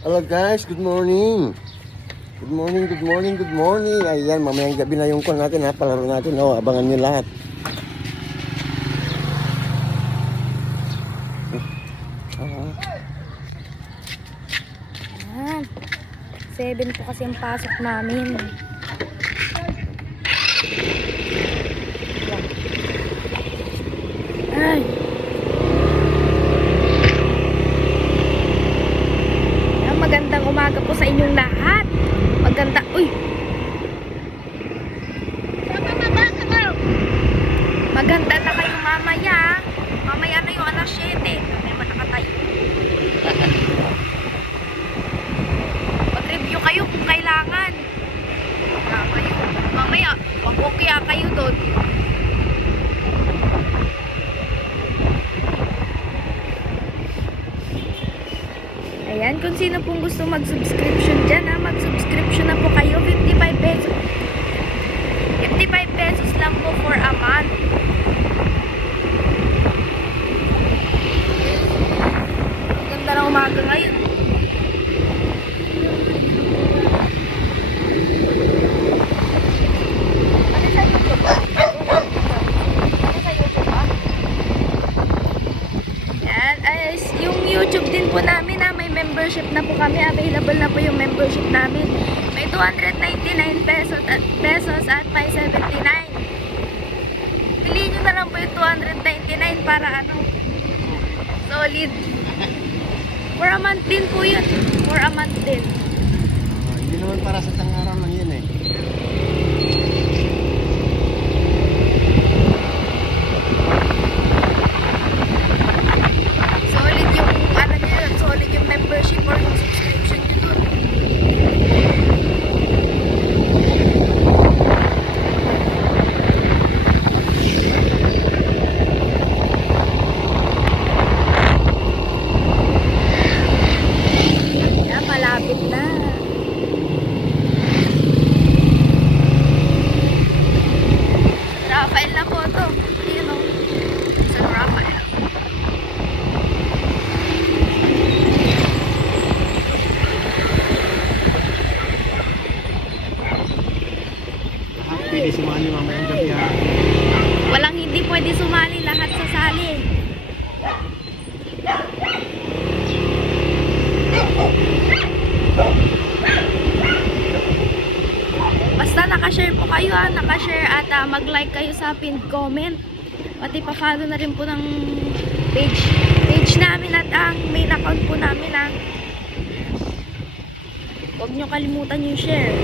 Hello guys, good morning. Good morning, good morning, good morning. Ayan, mamayang gabi na yung call natin ha. Palaro natin, oh. Abangan nyo lahat. Yan. 7 po kasi ang pasok namin. Ay. Yan, magandang umaga po sa inyong lahat. Maganda. Uy. Maganda na kayo mamaya. Mamaya na yung alas 7. May manakatayo. Mag-review kayo kung kailangan. Mamaya, mag-okay kayo doon. Ayan, kung sino pong gusto mag-subscription dyan, mag-subscription na po kayo. 55 pesos. 55 pesos lang po for a month. Ganda ng umaga ngayon. Ano sa YouTube? Ano sa YouTube ba? Yan, yung YouTube din po namin may membership na po kami. Available na po yung membership namin. May 299 pesos at 579. Piliin nyo na lang po yung 299 para solid. For a month din po yun. For a month din. Hindi naman para sa isang araw lang yun eh. Solid yung solid yung membership or yung subscription nyo dun. Yan, malapit na. Rafael na po to. Yun o. San Rafael. Lahat pwede sumali mamayang gabi ha. Walang hindi pwede sumali, lahat sasali. Basta nakashare po kayo nakashare at mag-like kayo sa pinned comment. Pati pa-follow na rin po ng page namin at ang main account po namin Huwag nyo kalimutan yung share.